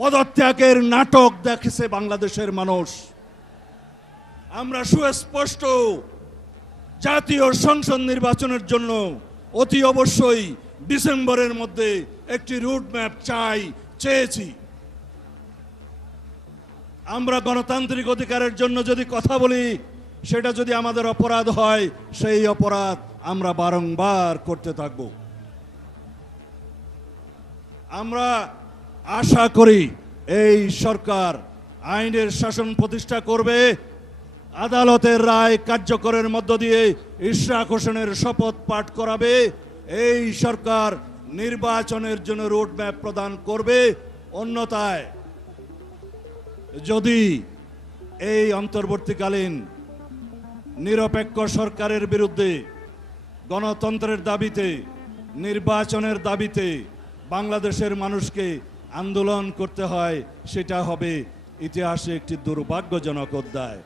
পদত্যাগের নাটক দেখেছে বাংলাদেশের মানুষ। আমরা সুস্পষ্ট জাতীয় সংসদ নির্বাচনের জন্য অতি অবশ্যই ডিসেম্বরের মধ্যে একটি রুট ম্যাপ চেয়েছি। আমরা গণতান্ত্রিক অধিকারের জন্য যদি কথা বলি, সেটা যদি আমাদের অপরাধ হয়, সেই অপরাধ আমরা বারংবার করতে থাকব। আমরা আশা করি এই সরকার আইনের শাসন প্রতিষ্ঠা করবে, আদালতের রায় কার্যকরের মধ্য দিয়ে ইশরাক হোসেনের শপথ পাঠ করাবে, এই সরকার নির্বাচনের জন্য রোড ম্যাপ প্রদান করবে। অন্যথায় যদি এই অন্তর্বর্তীকালীন নিরপেক্ষ সরকারের বিরুদ্ধে গণতন্ত্রের দাবিতে, নির্বাচনের দাবিতে বাংলাদেশের মানুষকে আন্দোলন করতে হয়, সেটা হবে ইতিহাসে একটি দুর্ভাগ্যজনক অধ্যায়।